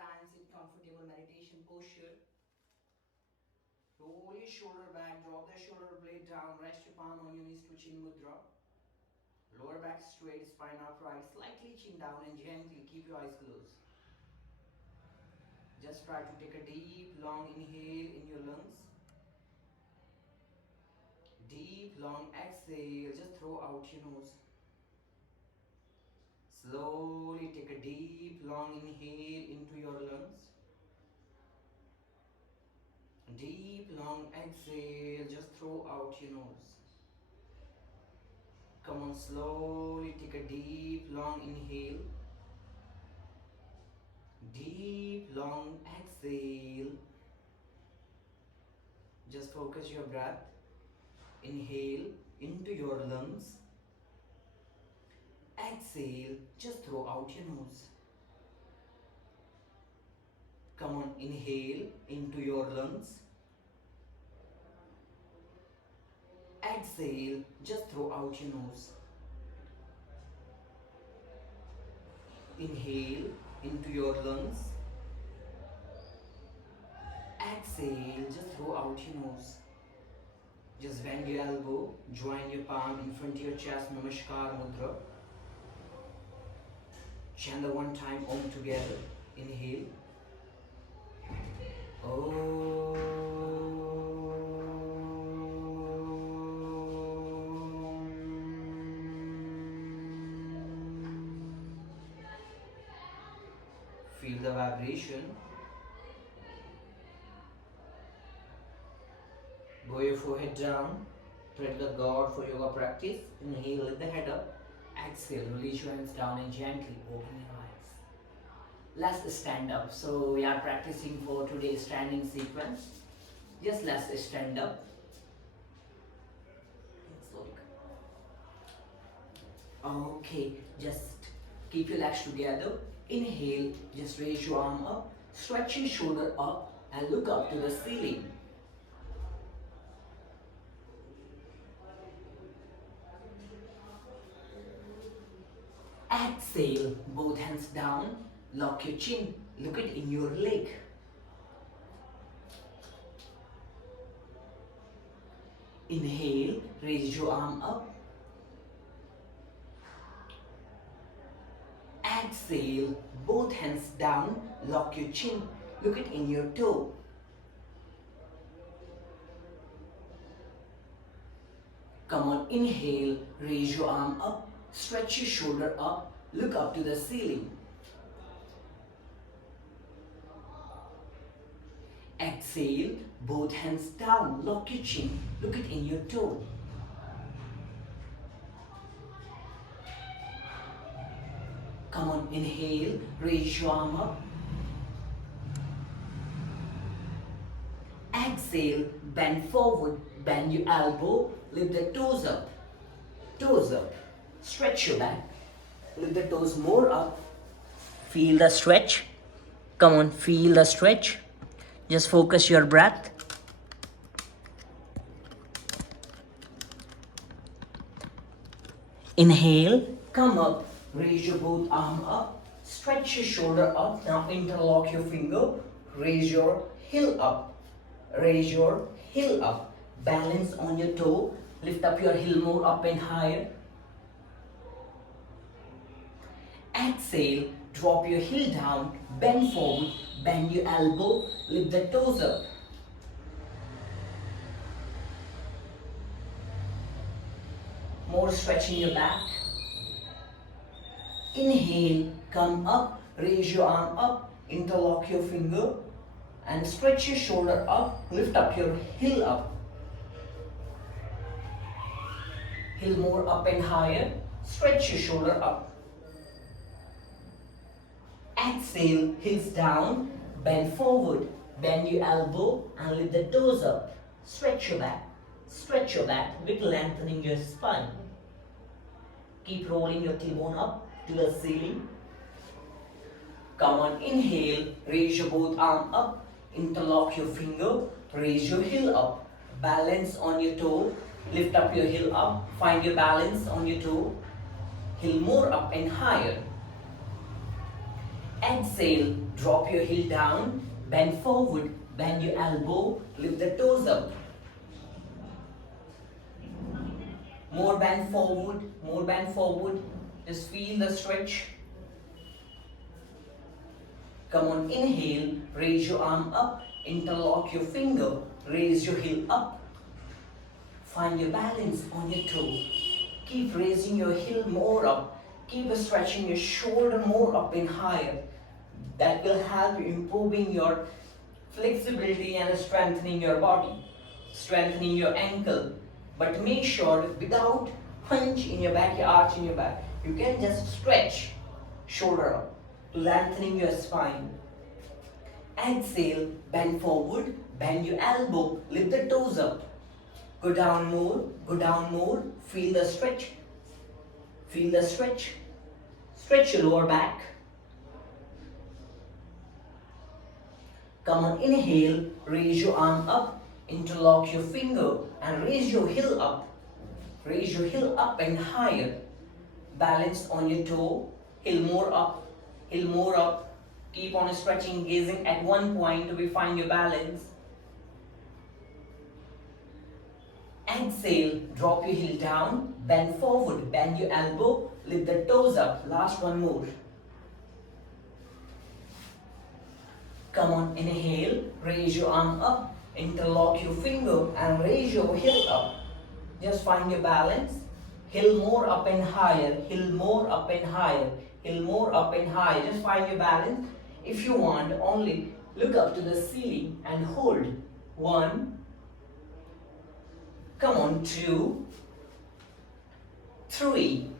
time, sit comfortable meditation posture. Roll your shoulder back, drop the shoulder blade down, rest your palm on your knees to chin mudra. Lower back straight, spine upright, slightly chin down and gently keep your eyes closed. Just try to take a deep, long inhale in your lungs. Deep, long exhale, just throw out your nose. Slowly take a deep, long inhale into your lungs. Deep, long exhale, just throw out your nose. Come on, slowly take a deep, long inhale. Deep, long exhale. Just focus your breath. Inhale into your lungs. Exhale, just throw out your nose. Come on, inhale into your lungs. Exhale, just throw out your nose. Inhale into your lungs. Exhale, just throw out your nose. Just bend your elbow, join your palm in front of your chest, Namaskar Mudra. Chant the one time Om together. Inhale. Om. Feel the vibration. Bow your forehead down. Pray to God for yoga practice. Inhale, lift the head up. Exhale, release your hands down and gently open your eyes. Let's stand up. So we are practicing for today's standing sequence. Just let's stand up. Okay, just keep your legs together. Inhale, just raise your arm up. Stretch your shoulder up and look up to the ceiling. Exhale, both hands down, lock your chin, look it in your leg. Inhale, raise your arm up. Exhale, both hands down, lock your chin, look it in your toe. Come on, inhale, raise your arm up. Stretch your shoulder up, look up to the ceiling. Exhale, both hands down, lock your chin, look it in your toe. Come on, inhale, raise your arm up. Exhale, bend forward, bend your elbow, lift the toes up. Toes up. Stretch your back. Lift the toes more up. Feel the stretch. Come on, feel the stretch. Just focus your breath. Inhale, come up. Raise your both arm up. Stretch your shoulder up. Now interlock your finger. Raise your heel up. Raise your heel up. Balance on your toe. Lift up your heel more up and higher. Exhale, drop your heel down, bend forward, bend your elbow, lift the toes up. More stretching your back. Inhale, come up, raise your arm up, interlock your finger and stretch your shoulder up, lift up your heel up. Heel more up and higher, stretch your shoulder up. Exhale, heels down, bend forward, bend your elbow and lift the toes up. Stretch your back with lengthening your spine. Keep rolling your tailbone up to the ceiling. Come on, inhale, raise your both arm up, interlock your finger, raise your heel up, balance on your toe, lift up your heel up, find your balance on your toe, heel more up and higher. Exhale, drop your heel down, bend forward, bend your elbow, lift the toes up. More bend forward, more bend forward. Just feel the stretch. Come on, inhale, raise your arm up, interlock your finger, raise your heel up. Find your balance on your toe. Keep raising your heel more up. Keep stretching your shoulder more up and higher. That will help you improving your flexibility and strengthening your body, strengthening your ankle. But make sure without hunch in your back, your arch in your back, you can just stretch shoulder up, lengthening your spine. Exhale, bend forward, bend your elbow, lift the toes up. Go down more, feel the stretch, feel the stretch. Stretch your lower back. Come on, inhale, raise your arm up, interlock your finger and raise your heel up. Raise your heel up and higher. Balance on your toe, heel more up, heel more up. Keep on stretching, gazing at one point till we find your balance. Exhale, drop your heel down, bend forward, bend your elbow, lift the toes up. Last one more. Come on, inhale, raise your arm up, interlock your finger and raise your heel up. Just find your balance. Heel more up and higher, heel more up and higher, heel more up and higher. Just find your balance. If you want, only look up to the ceiling and hold. 1. Come on, 2, 3,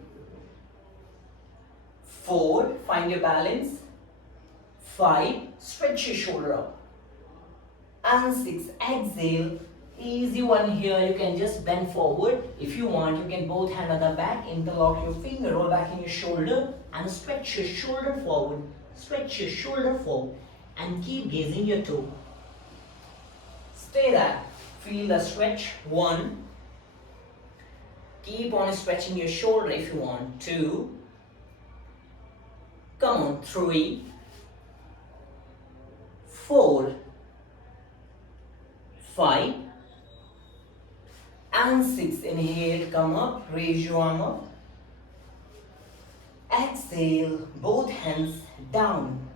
4. Find your balance. 5. Stretch your shoulder up. And 6. Exhale. Easy one here. You can just bend forward. If you want, you can both hand on the back, interlock your finger, roll back in your shoulder and stretch your shoulder forward. Stretch your shoulder forward and keep gazing your toe. Stay there. Feel the stretch. 1. Keep on stretching your shoulder if you want. 2. Come on. 3. 4. 5. And 6. Inhale, come up, raise your arm up. Exhale, both hands down.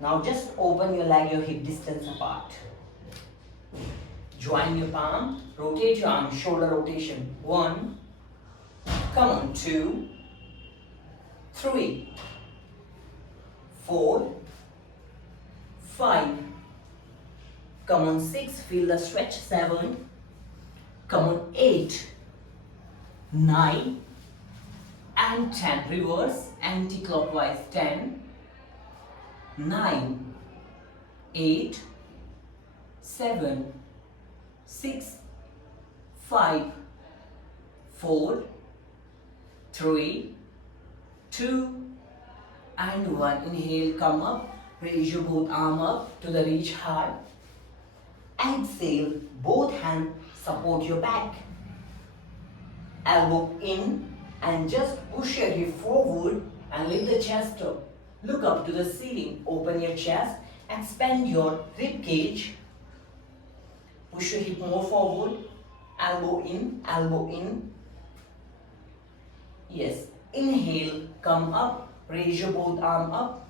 Now just open your leg, your hip distance apart. Join your palm, rotate your arm, shoulder rotation. 1. Come on, 2, 3, 4, 5. Come on, 6, feel the stretch. 7. Come on, 8, 9, and 10. Reverse, anti-clockwise. 10, 9, 8, 7, 6, 5, 4, 3, 2, and 1. Inhale, come up, raise your both arm up to the reach high. Exhale, both hands support your back. Elbow in and just push your hip forward and lift the chest up. Look up to the ceiling, open your chest, expand your rib cage. Push your hip more forward, elbow in, elbow in. Yes, inhale, come up, raise your both arm up.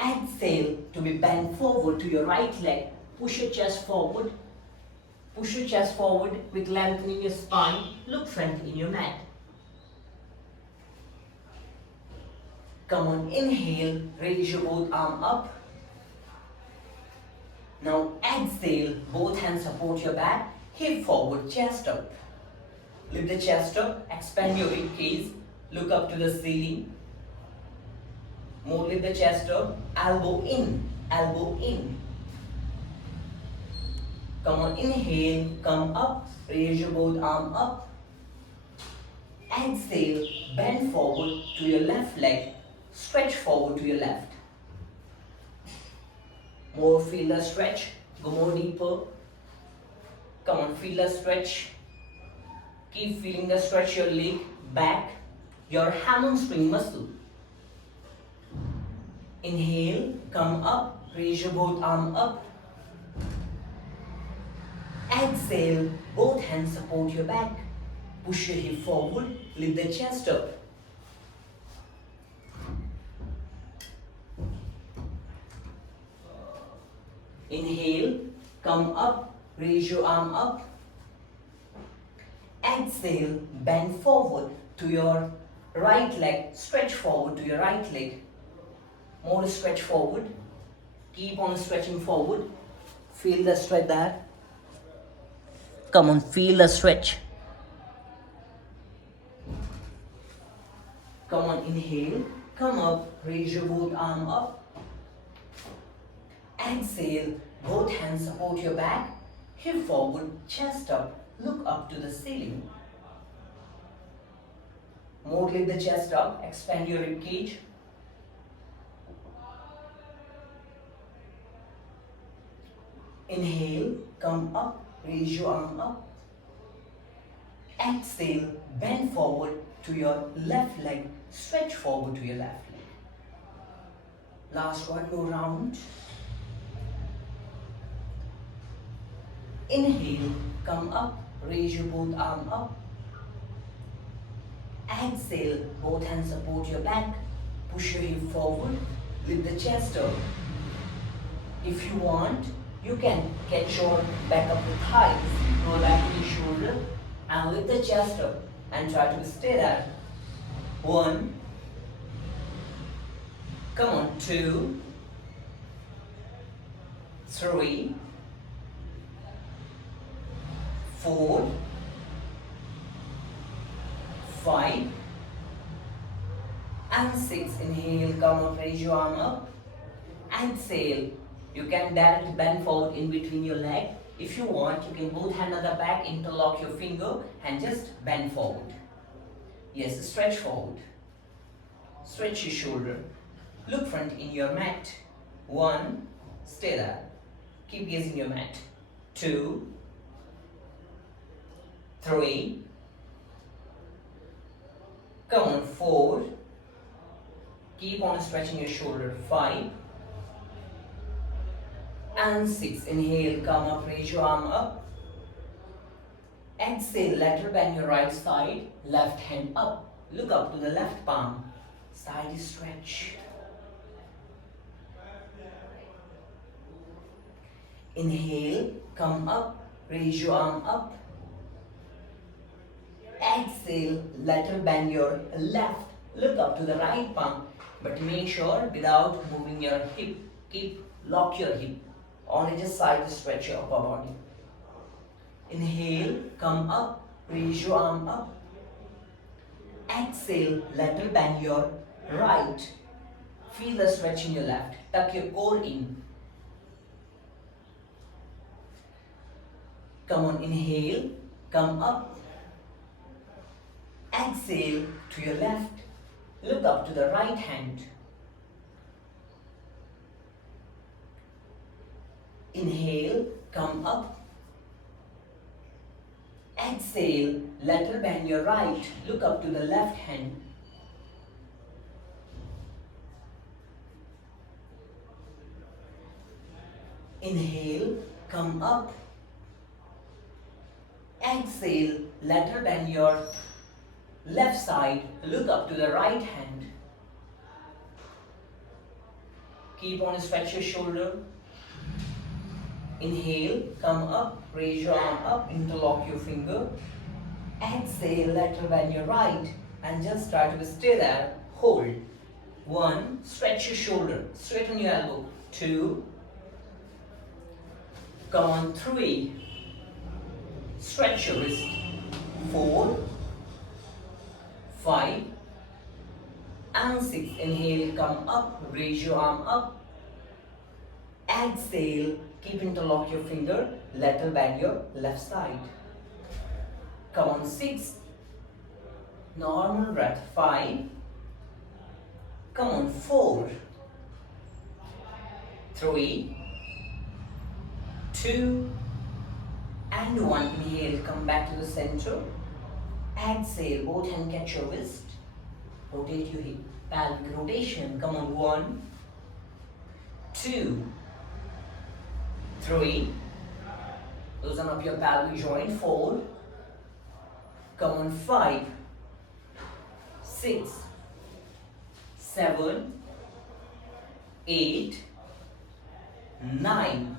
Exhale to be bent forward to your right leg. Push your chest forward. Push your chest forward with lengthening your spine. Look front in your mat. Come on, inhale, raise your both arm up. Now exhale, both hands support your back. Hip forward, chest up. Lift the chest up, expand your rib cage. Look up to the ceiling. More lift the chest up. Elbow in, elbow in. Come on, inhale, come up, raise your both arm up. Exhale, bend forward to your left leg, stretch forward to your left. More, feel the stretch, go more deeper. Come on, feel the stretch. Keep feeling the stretch, your leg, back, your hamstring muscle. Inhale, come up, raise your both arm up. Exhale, both hands support your back. Push your hip forward, lift the chest up. Inhale, come up, raise your arm up. Exhale, bend forward to your right leg, stretch forward to your right leg. More stretch forward. Keep on stretching forward. Feel the stretch there. Come on, feel the stretch. Come on, inhale, come up, raise your both arm up. Exhale, both hands support your back, hip forward, chest up, look up to the ceiling. More lift the chest up, expand your rib cage. Inhale, come up, raise your arm up. Exhale, bend forward to your left leg, stretch forward to your left leg. Last one more round. Inhale, come up, raise your both arm up. Exhale, both hands support your back, push your hip forward, lift the chest up. If you want, you can catch your back up with thighs, roll back to your shoulder and lift the chest up and try to stay there. 1, come on, 2, 3, 4, 5 and 6. Inhale, come up, raise your arm up. Exhale, you can directly bend forward in between your leg. If you want, you can both hand on the back, interlock your finger and just bend forward. Yes, stretch forward. Stretch your shoulder. Look front in your mat. 1, stay there. Keep gazing your mat. 2, 3, come on, 4, keep on stretching your shoulder. 5 and 6. Inhale, come up, raise your arm up. Exhale, lateral bend your right side, left hand up. Look up to the left palm. Side stretch. Inhale, come up, raise your arm up. Exhale, lateral bend your left. Look up to the right palm. But make sure without moving your hip. Lock your hip. Only just side stretch your upper body. Inhale, come up, raise your arm up. Exhale, lateral bend your right. Feel the stretch in your left. Tuck your core in. Come on, inhale, come up. Exhale to your left. Look up to the right hand. Inhale, come up. Exhale, lateral bend your right. Look up to the left hand. Inhale, come up. Exhale, lateral bend your left side. Look up to the right hand. Keep on stretch your shoulder. Inhale, come up, raise your arm up, interlock your finger. Exhale, lateral bend your right and just try to stay there. Hold. 1, stretch your shoulder, straighten your elbow. 2, come on, 3, stretch your wrist. 4, 5 and 6. Inhale, come up, raise your arm up. Exhale, keep interlock your finger, lateral bend your left side. Come on, 6, normal breath. 5, come on, 4, 3, 2 and 1. Inhale, come back to the center. Exhale, both hands catch your wrist. Rotate your hip. Pelvic rotation. Come on, 1, 2, 3. Loosen up your pelvic joint. 4. Come on, 5, 6, 7, 8, 9,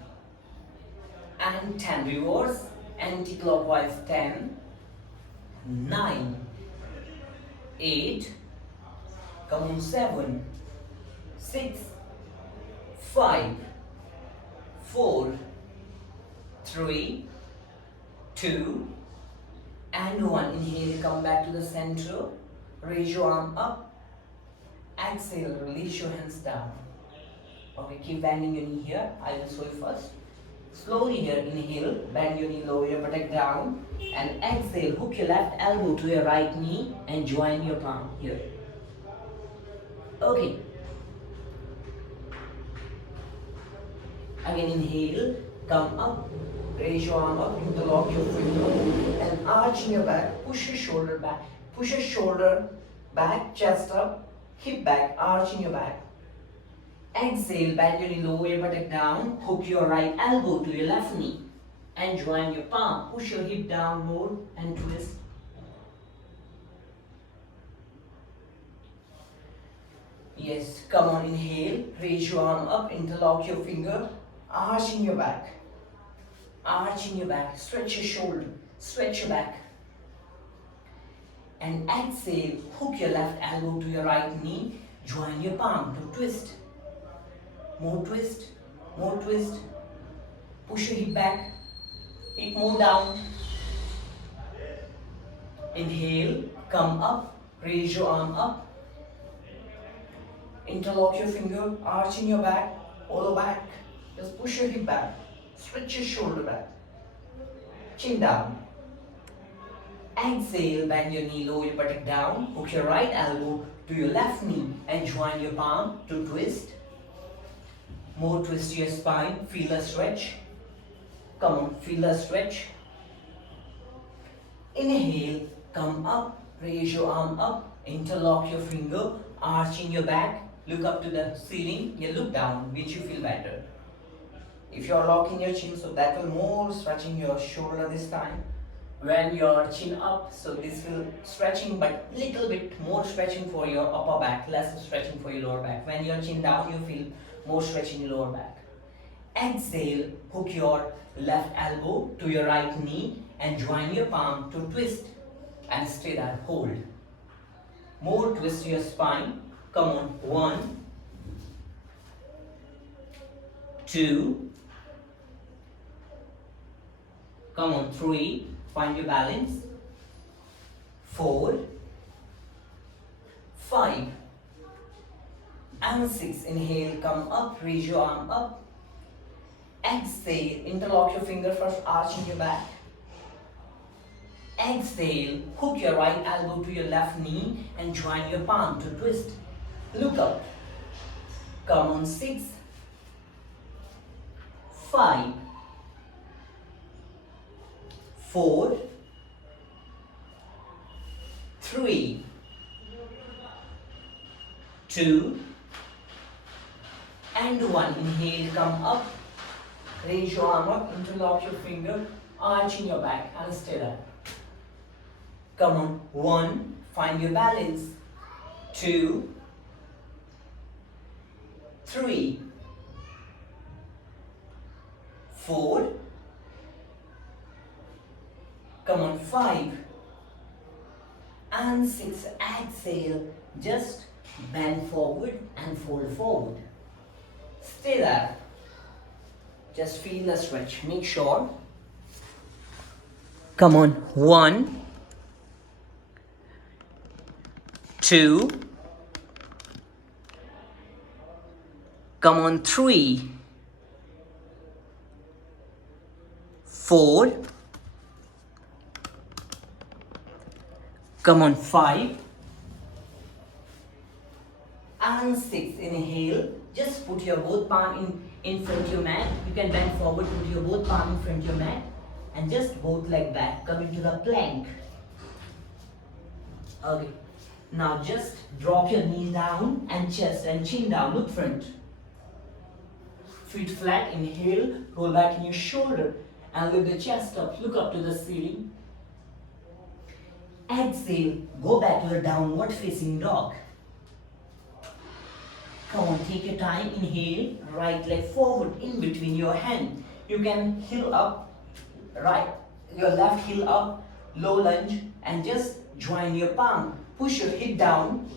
and 10. Reverse anti-clockwise. 10, 9, 8. Come on, 7, 6, 5, 4, 3, 2, and 1. Inhale, come back to the center. Raise your arm up. Exhale, release your hands down. Okay, keep bending your knee here. I will show you first. Slowly here, inhale, bend your knee, lower your buttocks down. And exhale, hook your left elbow to your right knee and join your palm here. Okay. Again, inhale, come up, raise your arm up, interlock your finger, and arch in your back, push your shoulder back, chest up, hip back, arch in your back. Exhale, bend your knee, lower your buttock down, hook your right elbow to your left knee, and join your palm, push your hip down more, and twist. Yes, come on, inhale, raise your arm up, interlock your finger, arch in your back, stretch your shoulder, stretch your back. And exhale, hook your left elbow to your right knee, join your palm to twist. More twist, push your hip back, hip more down. Inhale, come up, raise your arm up, interlock your finger, arch in your back, hollow back. Just push your hip back, stretch your shoulder back, chin down. Exhale, bend your knee, lower your buttock down, hook your right elbow to your left knee and join your palm to twist. More twist to your spine, feel a stretch. Come on, feel a stretch. Inhale, come up, raise your arm up, interlock your finger, arching your back, look up to the ceiling, you look down, which you feel better. If you are locking your chin, so that will more stretching your shoulder this time. When your chin up, so this will stretching, but little bit more stretching for your upper back, less stretching for your lower back. When your chin down, you feel more stretching in your lower back. Exhale, hook your left elbow to your right knee and join your palm to twist and stay there, hold. More twist to your spine. Come on, 1, 2, come on, 3, find your balance, 4, 5, and 6. Inhale, come up, raise your arm up. Exhale, interlock your finger first, arching your back. Exhale, hook your right elbow to your left knee and join your palm to twist. Look up. Come on, 6, 5, 4, 3, 2, and 1. Inhale, come up, raise your arm up, interlock your finger, arching your back and stay there. Come on, 1, find your balance, 2, 3, 4, come on, 5, and 6. Exhale, just bend forward and fold forward. Stay there. Just feel the stretch. Make sure. Come on, 1, 2, come on, 3, 4, come on, 5, and 6. Inhale, just put your both palm in front of your mat. You can bend forward, put your both palm in front of your mat, and just both leg back, come into the plank. Okay. Now just drop your knees down and chest and chin down, look front. feet flat, inhale, roll back in your shoulder and lift the chest up, look up to the ceiling. Exhale, go back to the downward facing dog. Come on, take your time, inhale, right leg forward in between your hand. You can heel up, right, your left heel up, low lunge and just join your palm. Push your hip down,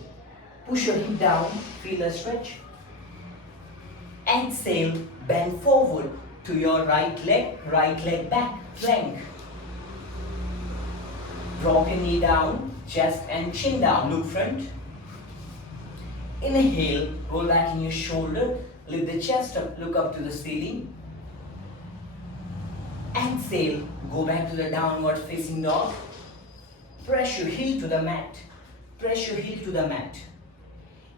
feel a stretch. Exhale, bend forward to your right leg back, plank. Drop your knee down, chest and chin down, look front. Inhale, roll back in your shoulder, lift the chest up, look up to the ceiling. Exhale, go back to the downward facing dog. Press your heel to the mat.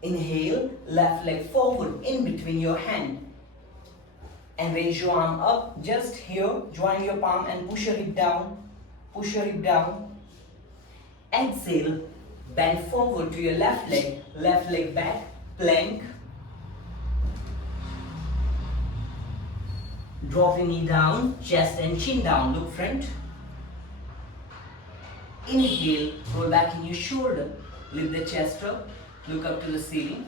Inhale, left leg forward in between your hand. And raise your arm up, just here, join your palm and push your hip down. Exhale, bend forward to your left leg back, plank. Drop your knee down, chest and chin down, look front. Inhale, roll back in your shoulder, lift the chest up, look up to the ceiling.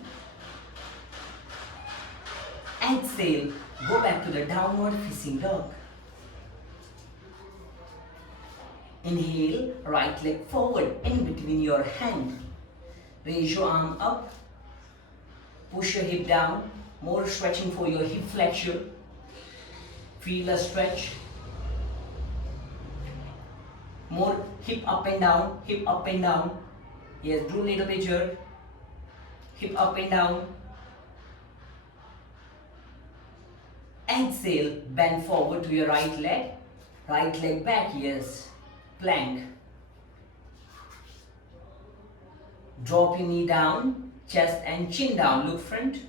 Exhale, go back to the downward facing dog. Inhale, right leg forward in between your hand. Raise your arm up, push your hip down, more stretching for your hip flexure. Feel a stretch. More hip up and down. Yes, do a little bit jerk. Hip up and down. Exhale, bend forward to your right leg back, yes, plank. Drop your knee down, chest and chin down, look front.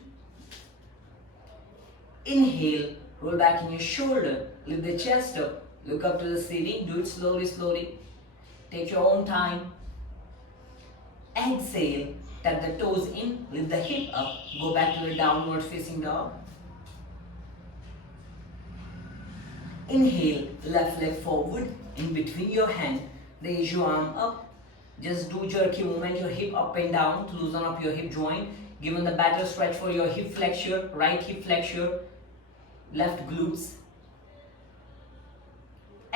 Inhale, roll back in your shoulder, lift the chest up, look up to the ceiling, do it slowly. Take your own time. Exhale, tuck the toes in, lift the hip up, go back to the downward facing dog. Inhale, left leg forward in between your hand, raise your arm up, just do jerky movement, your hip up and down to loosen up your hip joint, given the better stretch for your hip flexure, right hip flexure, left glutes.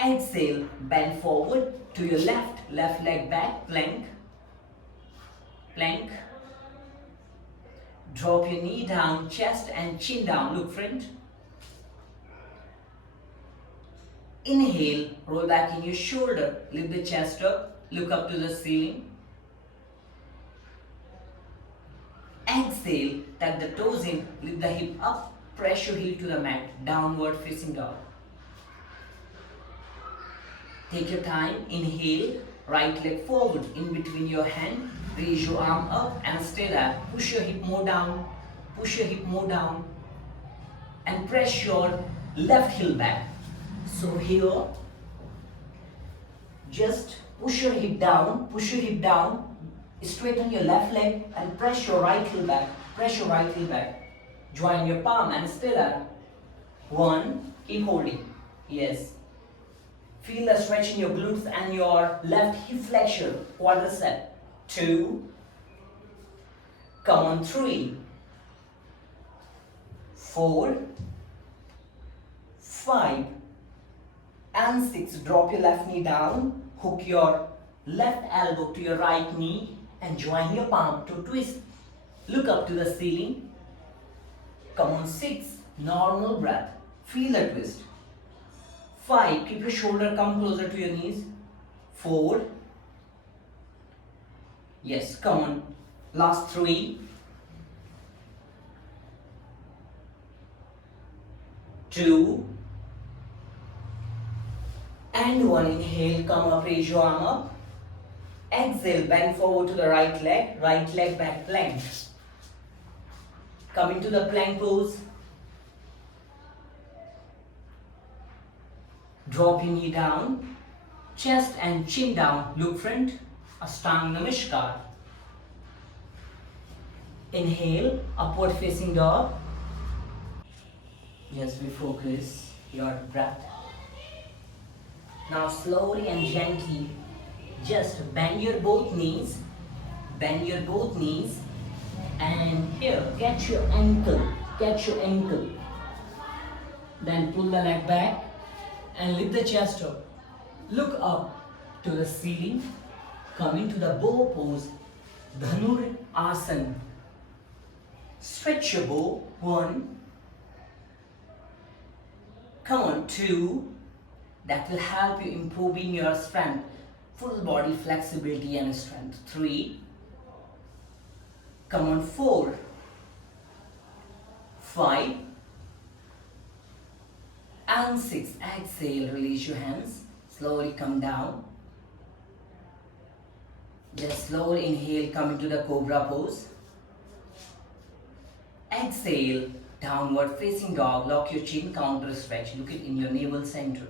Exhale, bend forward to your left leg back, plank. Drop your knee down, chest and chin down, look front. Inhale, roll back in your shoulder, lift the chest up, look up to the ceiling. Exhale, tuck the toes in, lift the hip up, press your heel to the mat, downward facing dog. Take your time, inhale, right leg forward in between your hand, raise your arm up and stay there. Push your hip more down, and press your left heel back. So here, just push your hip down, straighten your left leg and press your right heel back, Join your palm and stay there. 1, keep holding, yes. Feel the stretch in your glutes and your left hip flexure, quadricep. 2, come on, 3, 4, 5, and 6. Drop your left knee down, hook your left elbow to your right knee and join your palm to twist. Look up to the ceiling. Come on, 6, normal breath. Feel the twist. 5, keep your shoulder come closer to your knees. 4, yes, come on, last 3, 2, and 1. Inhale, come up, raise your arm up. Exhale, bend forward to the right leg back, plank. Come into the plank pose. Drop your knee down, chest and chin down, look front, Ashtanga Namaskar. Inhale, upward facing dog. Just refocus your breath. Now slowly and gently, just bend your both knees. Bend your both knees. And here, catch your ankle. Catch your ankle. Then pull the leg back and lift the chest up. Look up to the ceiling. Come into the bow pose. Dhanur Asana. Stretch your bow. 1. Come on, 2. That will help you improving your strength. Full body flexibility and strength. 3. Come on, 4. 5. And 6. Exhale, release your hands. Slowly come down. Just slowly inhale, come into the cobra pose. Exhale, downward facing dog. Lock your chin, counter stretch. Look it in your navel center.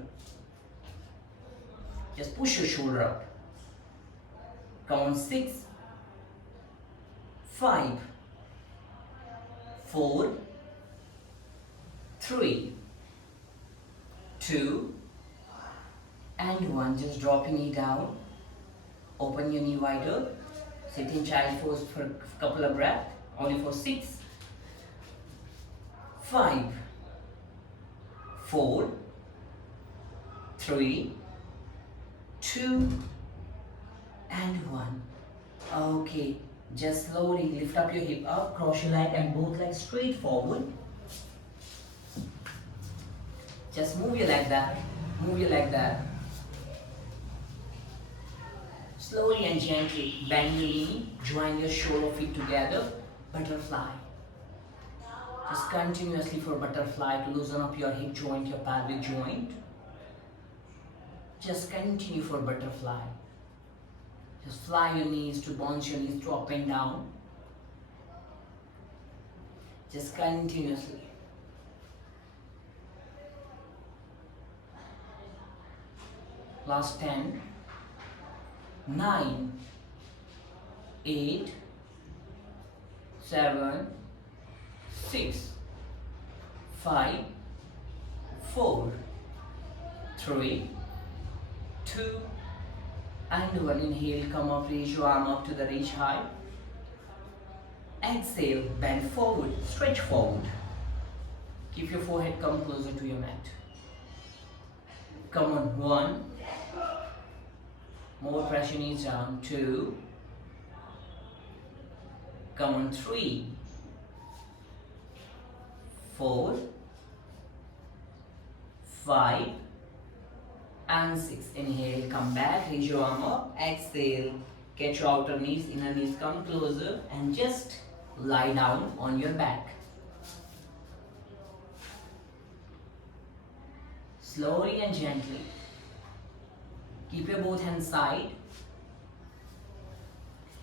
Just push your shoulder up. Come on, 6. 5. 4. 3. 2. And 1. Just dropping it down. Open your knee wider. Sit in child pose for a couple of breaths. Only for 6. 5. 4. 3. 2. And 1. Okay. Just slowly lift up your hip up. Cross your leg and both legs straight forward. Just move your leg there. Move your leg there. Slowly and gently bend your knee, join your shoulder feet together, butterfly. Just continuously for butterfly to loosen up your hip joint, your pelvic joint. Just continue for butterfly. Just fly your knees to bounce your knees to up and down. Just continuously. Last 10. 9, 8, 7, 6, 5, 4, 3, 2, and 1. Inhale, come up, raise your arm up to the reach high. Exhale, bend forward, stretch forward. Keep your forehead come closer to your mat. Come on, 1. More pressure knees down. 2. Come on, 3. 4. 5. And 6. Inhale, come back, raise your arm up. Exhale, catch your outer knees, inner knees come closer and just lie down on your back. Slowly and gently. Keep your both hands side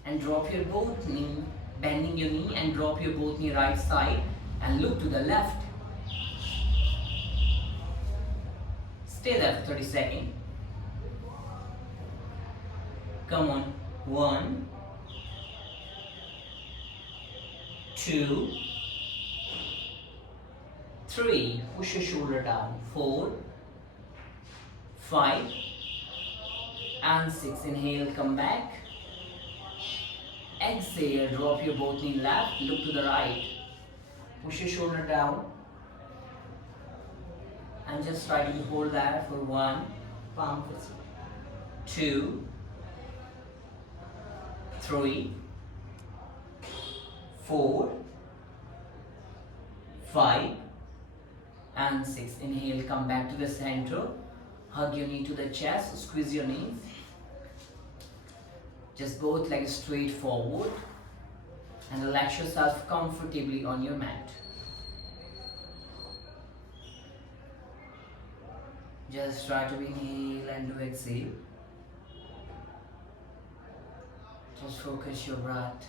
and drop your both knee, bending your knee and drop your both knee right side and look to the left. Stay there for 30 seconds. Come on. 1, 2, 3. Push your shoulder down. 4, 5, and 6. Inhale, come back. Exhale, drop your both knee left, look to the right. Push your shoulder down. And just try to hold that for 1, palm fist, 2, 3, 4, 5, and 6. Inhale, come back to the center. Hug your knee to the chest, squeeze your knees. Just both legs straight forward and relax yourself comfortably on your mat. Just try to inhale and do exhale. Just focus your breath.